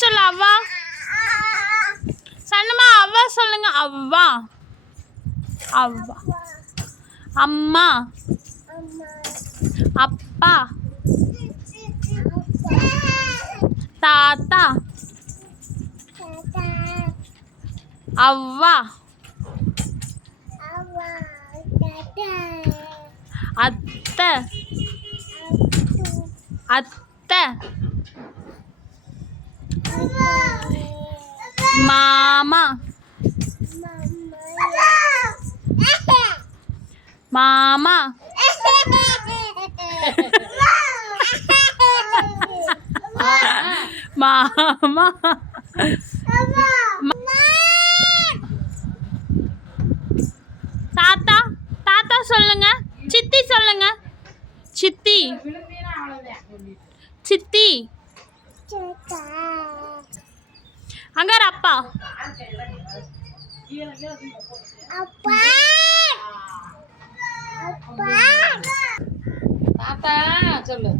சொல்லு அவ்வா. சன்னமா அவ்வா சொல்லுங்க. அவ்வா அவ்வா. அம்மா அப்பா தாத்தா அவ்வா அத்தை அத்தை மாமா மாமா மாமா தாத்தா தாத்தா சொல்லுங்க. சித்தி சொல்லுங்க. சித்தி சித்தி. அங்கார அப்பா தாத்தா சொல்லு.